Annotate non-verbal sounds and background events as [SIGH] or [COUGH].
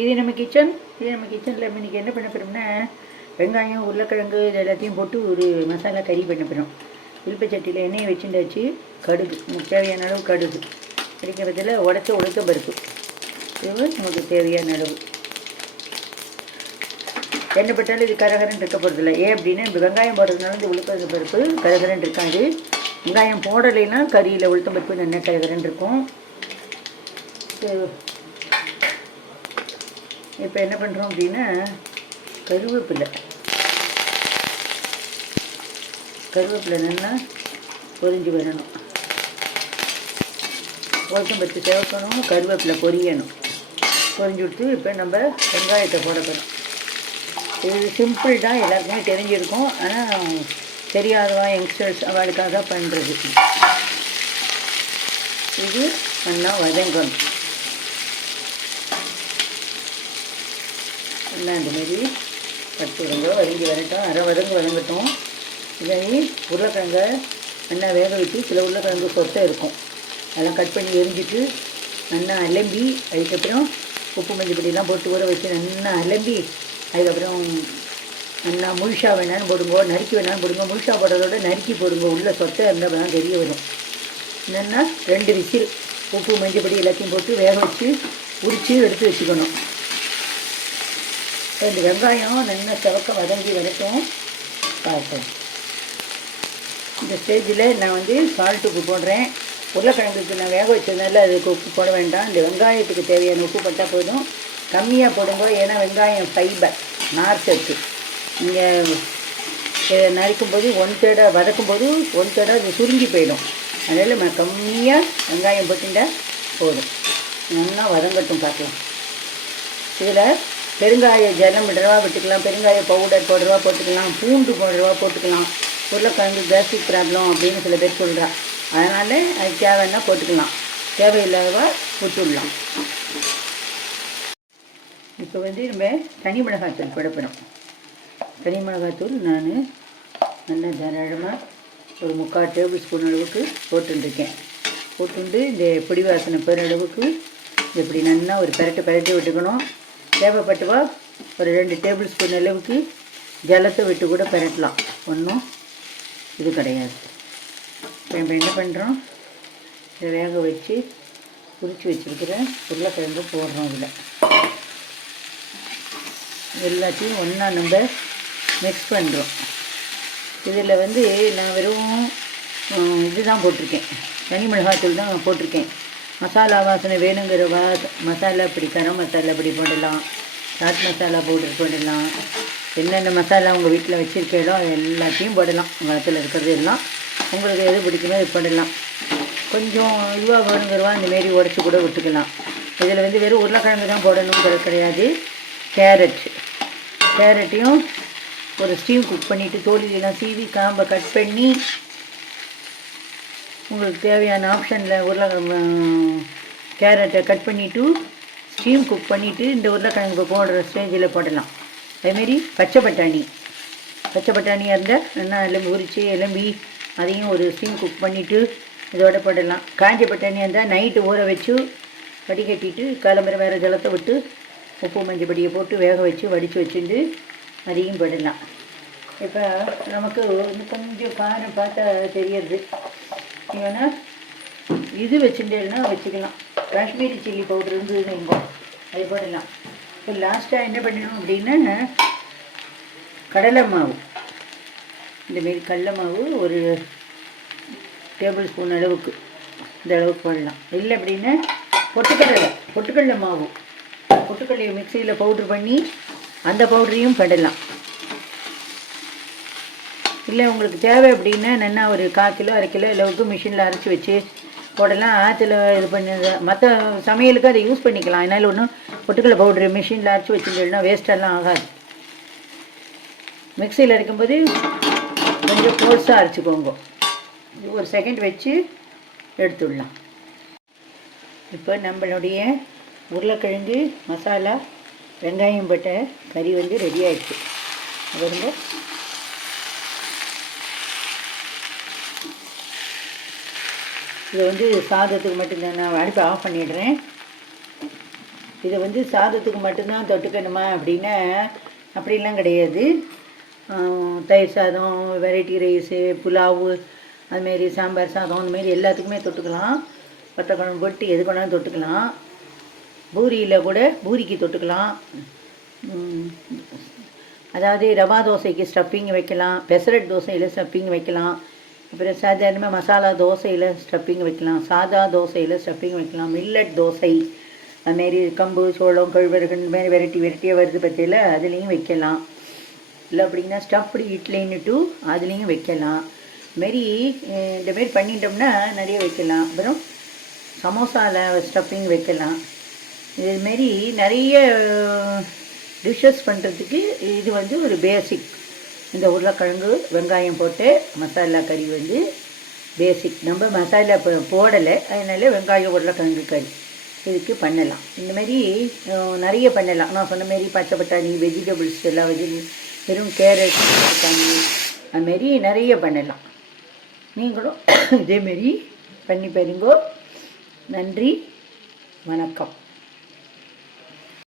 இது நம்ம கிச்சன் இது நம்ம கிச்சனில் இன்றைக்கி என்ன பண்ண போகிறோம்னா வெங்காயம் உருளைக்கிழங்கு இது எல்லாத்தையும் போட்டு ஒரு மசாலா கறி பண்ண போகிறோம் இழுப்பை சட்டியில் எண்ணெயை வச்சுட்டாச்சு கடுகு. நமக்கு தேவையான அளவு கடுகு. கிடைக்கிறதுல உடச்ச உளுத்த பருப்பு. இது நமக்கு தேவையான அளவு. என்ன பட்டாலும் இது கரகரன் இருக்க போகிறதில்ல ஏன் அப்படின்னா இந்த வெங்காயம் போடுறதுனால இந்த உளுத்த பருப்பு கரகரன் இருக்காது. வெங்காயம் போடலைன்னா கறியில் உளுத்தம் பருப்பு நல்லா கரகரன் இருக்கும். இப்போ என்ன பண்ணுறோம் அப்படின்னா கருவேப்பிலை. கருவேப்பிலை நல்லா பொரிஞ்சு வரணும். உளுத்தம் பருப்பு தேவைப்படணும் கருவேப்பிலை பொரியணும். பொரிஞ்சு விட்டு இப்போ நம்ம வெங்காயத்தை போட போகிறோம் இது சிம்பிள் தான் எல்லாருக்குமே தெரிஞ்சிருக்கும். ஆனால் தெரியாதவா யங்ஸ்டர்ஸ் அவளுக்காக பண்ணுறது இது நல்லா வதங்கணும். எல்லாம் இந்தமாரி பத்து வதங்க வதங்கி வரட்டும் அரை வதங்க வதங்கட்டும். இதை உருளைக்கிழங்க நல்லா வேக வச்சு சில உருளைக்கிழங்கு சொத்தை இருக்கும். அதெல்லாம் கட் பண்ணி எரிஞ்சிட்டு நல்லா அலம்பி அதுக்கப்புறம் உப்பு மஞ்சள் பொடியெல்லாம் போட்டு ஊற வச்சு நல்லா அலம்பி அதுக்கப்புறம் நல்லா முழுஷா வேணாலும் போடுங்க. நறுக்கி வேணாலும் போடுங்க. முழுஷா போடுறதோட நறுக்கி போடுங்க. உள்ள சொத்தை இருந்தால் தான் தெரிய வரும். என்னென்னா ரெண்டு விசில் உப்பு மஞ்சள் பொடி எல்லாத்தையும் போட்டு வேக வச்சு உரித்து எடுத்து வச்சுக்கணும். ரெண்டு வெங்காயம் நல்லா சிவக்க வதங்கி வரட்டும். பார்ப்போம். இந்த ஸ்டேஜில் நான் வந்து சால்ட் உப்பு போடுறேன். உருளைக்கிழங்குக்கு நான் வேக வச்சதுனால அதுக்கு உப்பு போட வேண்டாம். இந்த வெங்காயத்துக்கு தேவையான உப்பு போட்டால் போதும். கம்மியாக போடுங்க. ஏன்னா வெங்காயம் ஃபைபர் நார் சத்து. நீங்கள் நறுக்கும்போது ஒன் தேர்டாக வதக்கும்போது ஒன் தேர்டாக அது சுருங்கி போயிடும். அதனால் நான் கம்மியாக வெங்காயம் போட்டுட்டா போதும். நல்லா வதங்கட்டும் பார்க்கலாம். இதில் பெருங்காய ஜலம் விடுறவா விட்டுக்கலாம் பெருங்காய பவுடர் போடுறவா போட்டுக்கலாம் பூண்டு போடுறவா போட்டுக்கலாம். உருளைக்கிழங்கு கேஸ்ட்ரிக் ப்ராப்ளம் அப்படின்னு சில பேர் சொல்கிறா அதனால் அது தேவைன்னா போட்டுக்கலாம். தேவையில்லாதவா விட்டுடலாம் இப்போ வந்து நம்ம தனி மிளகாத்தூள் போடப்படும் தனி மிளகாத்தூள் நான் நல்லா தாராளமாக ஒரு முக்கால் டேபிள் ஸ்பூன் அளவுக்கு போட்டுருக்கேன். போட்டுண்டு இந்த பொடி வாசனை போகிற அளவுக்கு இப்படி நல்லா ஒரு பெரட்டை பெரட்டி விட்டுக்கணும். தேவைப்பட்டுவா ஒரு ரெண்டு டேபிள் ஸ்பூன் அளவுக்கு ஜலத்தை விட்டு கூட பெரட்டலாம். ஒன்றும் இது கிடையாது. இப்போ நம்ம என்ன பண்ணுறோம் இதை வேக வச்சு குறித்து வச்சுருக்கிற உருளைக்கிழங்கு போடுறோம் இதில். எல்லாத்தையும் ஒன்றா நம்ம மிக்ஸ் பண்ணுறோம் இதில் வந்து நான் வெறும் இதுதான் போட்டிருக்கேன். தனி மிளகாத்தூள் தான் போட்டிருக்கேன். மசாலா வாசனை வேணுங்கிற வா மசாலா இப்படி கரம் மசாலா இப்படி போடலாம் சாட் மசாலா பவுடர் போடலாம் என்னென்ன மசாலா உங்கள் வீட்டில் வச்சுருக்கீங்களோ அது எல்லாத்தையும் போடலாம் உங்கள் இடத்துல இருக்கிறது எல்லாம். உங்களுக்கு எது பிடிக்குமோ அது போடலாம். கொஞ்சம் இதுவாக வேணுங்கிறவா இந்தமாரி உடச்சி கூட விட்டுக்கலாம். இதில் வந்து வெறும் உருளைக்கிழங்கு தான் போடணுங்கிறது கிடையாது. கேரட். கேரட்டையும் ஒரு ஸ்டீம் குக் பண்ணிவிட்டு தோலியெல்லாம் சீவி காம்பை கட் பண்ணி உங்களுக்கு தேவையான ஆப்ஷனில் உருளைக்கிழங்கு கேரட்டை கட் பண்ணிவிட்டு ஸ்டீம் குக் பண்ணிவிட்டு இந்த உருளைக்கிழங்கு போடுற ஸ்டேஜில் போடலாம். அதேமாரி பச்சை பட்டாணி. பச்சை பட்டாணியாக இருந்தால் நல்லா எலும்பு உரித்து எலும்பி அதையும் ஒரு ஸ்டீம் குக் பண்ணிவிட்டு இதோட போடலாம். காஞ்ச பட்டாணியாக இருந்தால் நைட்டு ஊற வச்சு வடிகட்டிட்டு கிளம்புற வேறு ஜலத்தை விட்டு உப்பு மஞ்சள் பொடியை போட்டு வேக வச்சு வடித்து வச்சுட்டு அதையும் போடலாம். இப்போ நமக்கு கொஞ்சம் காரம் பார்த்தா தெரியறது. ஏன்னா இது வச்சுட்டேன்னா வச்சுக்கலாம். காஷ்மீரி சில்லி பவுடர் இருந்ததுன்னு வைங்க. அது போடலாம் இப்போ லாஸ்ட்டாக என்ன பண்ணணும் அப்படின்னா கடலை மாவு. இந்தமாரி கடலை மாவு ஒரு டேபிள் ஸ்பூன் அளவுக்கு இந்த அளவுக்கு போடலாம். இல்லை அப்படின்னா பொட்டுக்கடலை பொட்டுக்கடலை மாவு. பொட்டுக்கடலையை மிக்சியில் பவுட்ரு பண்ணி அந்த பவுடரையும் படலாம். இல்லை உங்களுக்கு தேவை அப்படின்னா நல்லா ஒரு கால் கிலோ அரை கிலோ அளவுக்கு மிஷினில் அரைச்சி வச்சு போடலாம். ஆற்றுல இது பண்ணி மற்ற சமையலுக்கு அதை யூஸ் பண்ணிக்கலாம். அதனால் ஒன்றும் பொட்டுக்கடலை பவுட்ரு மிஷினில் அரைச்சி வச்சுருந்தோம்னா வேஸ்டெல்லாம் ஆகாது. மிக்சியில் அரைக்கும்போது கொஞ்சம் ஃபோர்ஸாக அரைச்சிக்கோங்க. ஒரு செகண்ட் வச்சு எடுத்துடலாம். இப்போ நம்மளுடைய உருளைக்கிழங்கு மசாலா வெங்காயம் பட்டை கறி வந்து ரெடி ஆகிடுச்சு அது ரொம்ப இதை வந்து சாதத்துக்கு மட்டும்தான் நான் அடுப்பை ஆஃப் பண்ணிடுறேன். இதை வந்து சாதத்துக்கு மட்டும்தான் தொட்டுக்கணுமா அப்படின்னா அப்படிலாம் கிடையாது. தயிர் சாதம் வெரைட்டி ரைஸு புலாவு அதுமாரி சாம்பார் சாதம் அந்தமாரி எல்லாத்துக்குமே தொட்டுக்கலாம். வத்த குழம்பு போட்டு எது கொண்டாலும் தொட்டுக்கலாம். பூரியில் கூட பூரிக்கு தொட்டுக்கலாம். அதாவது ரவா தோசைக்கு ஸ்டஃப்பிங் வைக்கலாம். பெசரட் தோசையில் ஸ்டஃப்பிங் வைக்கலாம். அப்புறம் சாதாரணமாக மசாலா தோசையில் ஸ்டப்பிங் வைக்கலாம். சாதா தோசையில் ஸ்டஃப்பிங் வைக்கலாம். மில்லட் தோசை அதுமாரி கம்பு சோளம் கழுவர்கள் மாரி வெரைட்டி வெரைட்டியாக வருது பற்றியில் அதுலேயும் வைக்கலாம். இல்லை அப்படின்னா ஸ்டஃப்டு இட்லின்னுட்டு அதுலேயும் வைக்கலாம். மாரி இந்தமாரி இந்த மாரி பண்ணிட்டோம்னா நிறைய வைக்கலாம். அப்புறம் சமோசாவில் ஸ்டஃப்பிங் வைக்கலாம். இதுமாரி நிறைய டிஷ்ஷஸ் பண்ணுறதுக்கு இது வந்து ஒரு பேசிக் இந்த உருளைக்கிழங்கு வெங்காயம் போட்டு மசாலா கறி வந்து பேசிக் நம்ம மசாலா போ- போடலை. அதனால வெங்காயம் உருளைக்கிழங்கு கறி. இதுக்கு பண்ணலாம். இந்த மாதிரி நிறைய பண்ணலாம். நான் சொன்ன மாதிரி பச்சை பட்டாணி வெஜிடபிள்ஸ் எல்லாம் வெஜி வெறும் கேரட் பட்டாணி அதுமாரி நிறைய பண்ணலாம். நீங்களும் [COUGHS] இதேமாரி பண்ணி பாருங்கோ. நன்றி. வணக்கம்.